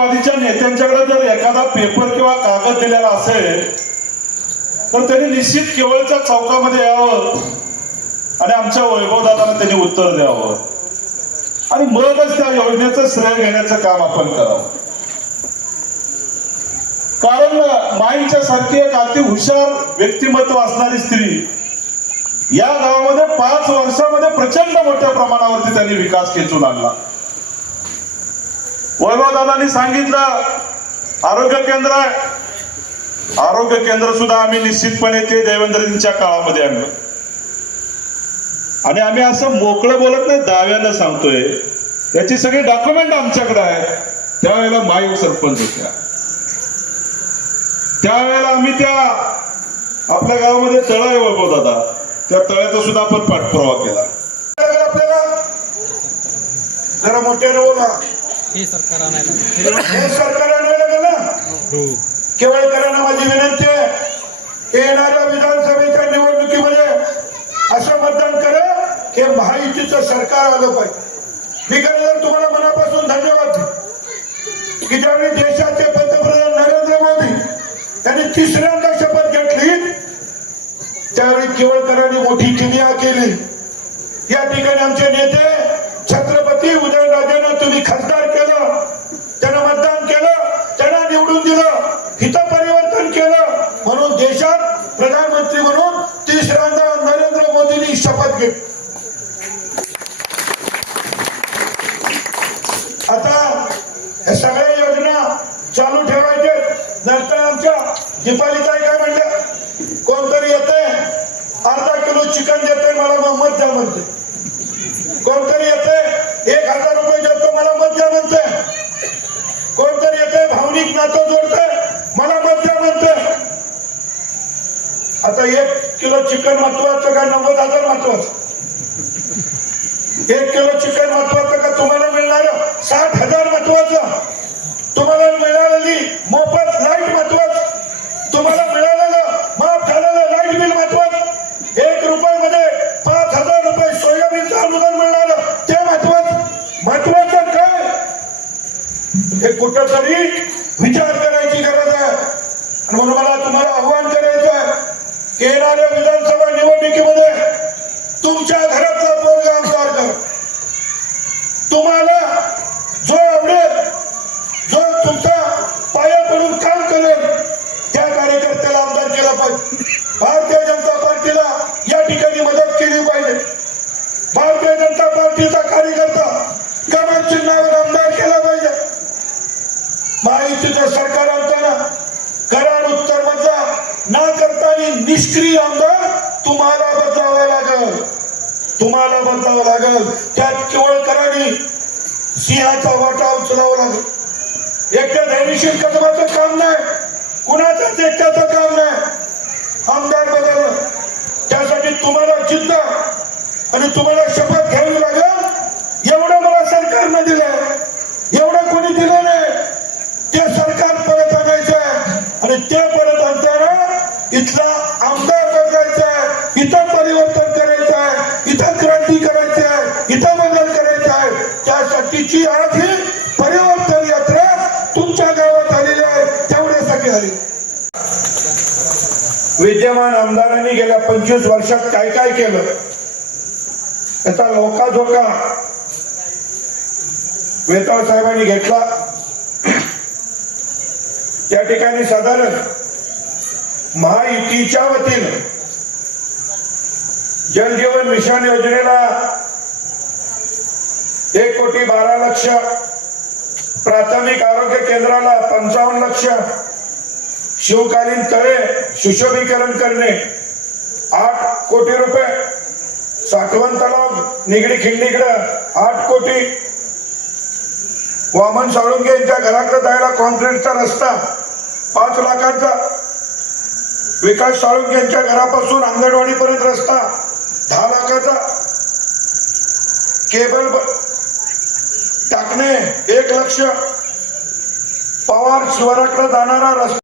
राष्ट्रवादीच्या नेत्यांच्याकडे जर एखादा पेपर किंवा कागद दिलेला असेल तर त्यांनी निश्चित केवळच्या चौकामध्ये यावं आणि आमच्या वैभवदादांना त्यांनी उत्तर द्यावं. आणि मगच त्या योजनेचं श्रेय घेण्याचं काम आपण करावं. कारण माईच्या सारखी एक अति हुशार व्यक्तिमत्व असणारी स्त्री या गावामध्ये पाच वर्षामध्ये प्रचंड मोठ्या प्रमाणावरती त्यांनी विकास खेचून आणला. वैभवदादांनी सांगितलं आरोग्य केंद्र आहे. आरोग्य केंद्र सुद्धा आम्ही निश्चितपणे ते देवेंद्रजींच्या काळामध्ये आणलं. आणि आम्ही असं मोकळं बोलत नाही दाव्यानं सांगतोय. त्याची सगळी डॉक्युमेंट आमच्याकडे आहेत. त्यावेळेला माई सरपंच होत्या. त्यावेळेला आम्ही त्या आपल्या गावामध्ये तळ आहे वैभव दादा त्या तळ्याचा सुद्धा आपण पाठपुरावा केला. आपल्याला जरा मोठ्याने बोला. हे सरकार आणायला हे सरकार आणायला गेलं केवळकरांना माझी विनंती आहे की येणाऱ्या विधानसभेच्या निवडणुकीमध्ये असं मतदान करा की महायुतीचं सरकार आलं पाहिजे. मी खरं तुम्हाला मनापासून धन्यवाद. की ज्यावेळी देशाचे पंतप्रधान नरेंद्र मोदी यांनी तिसऱ्यांदा शपथ घेतली त्यावेळी केवळकरांनी मोठी किनिया केली. या ठिकाणी आमचे नेते छत्रपती उदयनराजेंना तुम्ही खासदार केलं त्यांना मतदान केलं त्यांना निवडून दिलं हित परिवर्तन केलं म्हणून देशात प्रधानमंत्री म्हणून तिसऱ्यांदा नरेंद्र मोदींनी शपथ घेतली आता या सगळ्या योजना चालू ठेवायचे. नंतर आमच्या दीपालीताई काय म्हणते कोणतरी येते अर्धा किलो चिकन देते मला मग मत द्या म्हणते. कोणतरी येते एक हजार रुपये देतो मला मत द्या म्हणते कोणतरी येते भावनिक नातं जोडते मला मत द्या म्हणते आता एक किलो चिकन महत्वाचं का नव्वद हजार महत्वाचं? एक किलो चिकन महत्वाचं का तुम्हाला मिळणार साठ हजार महत्वाचं? तुम्हाला मिळालेली मोफत लाइट महत्वाचं? तुम्हाला मिळालेलं माफ झालेलं लाइट बिल महत्वाचं? एक रुपयामध्ये पाच हजार रुपये सोयाबीनचं अनुदान मिळणार ते महत्वाचं? महत्वाचं काय? हे कुठंतरी विचार करायची गरज आहे. आणि म्हणून मला तुम्हाला आव्हान करायचं येणाऱ्या विधानसभा निवडणुकीमध्ये तुमच्या घरातला पोरगा आमदार कर. तुम्हाला जो आवडेल जो तुमचा पाया पडून काम करेल त्या कार्यकर्त्याला आमदार केला पाहिजे. भारतीय जनता पार्टीला या ठिकाणी मदत केली पाहिजे. भारतीय जनता पार्टीचा कार्यकर्ता गमन चिन्हावर आमदार केला पाहिजे. महायुतीचं सरकार आणताना करा निष्क्रिय आमदार तुम्हाला बदलावं लागल. तुम्हाला बदलावं लागल. त्यात केवळकरांनी सिंहाचा वाटा उचलावा लागेल. एकट्या धैर्यशील कदमाचं काम नाही. कुणाचंच एकट्याचं काम नाही. आमदार बदलणं त्यासाठी तुम्हाला जिद्द आणि तुम्हाला शपथ घ्यावी लागेल एवढं मला सरकारनं दिलंय एवढं कोणी दिलं नाही ते सरकार परत आणायचं आहे आणि ते परत आणताना इथला आमदार बदलायचा आहे इथं परिवर्तन करायचं आहे इथं क्रांती करायची आहे इथं बदल करायचा आहे त्यासाठीची परिवर्तन यात्रा तुमच्या गावात आलेली आहे तेवढ्यासाठी आली. विद्यमान आमदारांनी गेल्या पंचवीस वर्षात काय काय केलं? त्याचा लोकाझोका वेताळ साहेबांनी घेतला. या ठिकाणी साधारण महायुतीच्या वतीनं जलजीवन मिशन योजनेला एक कोटी बारा लक्ष. प्राथमिक आरोग्य केंद्राला पंचावन्न लक्ष. शिवकालीन तळे सुशोभीकरण करणे. आठ कोटी रुपये. साठवण तलाव निगडी खिंडीकडं. आठ कोटी. वामन साळुंगे यांच्या घराकडे जायला कॉन्क्रीटचा रस्ता. पाच लाखांचा. विकास साळुंगे यांच्या घरापासून अंगणवाडीपर्यंत रस्ता. दहा लाखाचा. केबल ब- टाकणे एक लक्ष पवार शिवाराकडे जाणारा रस्ता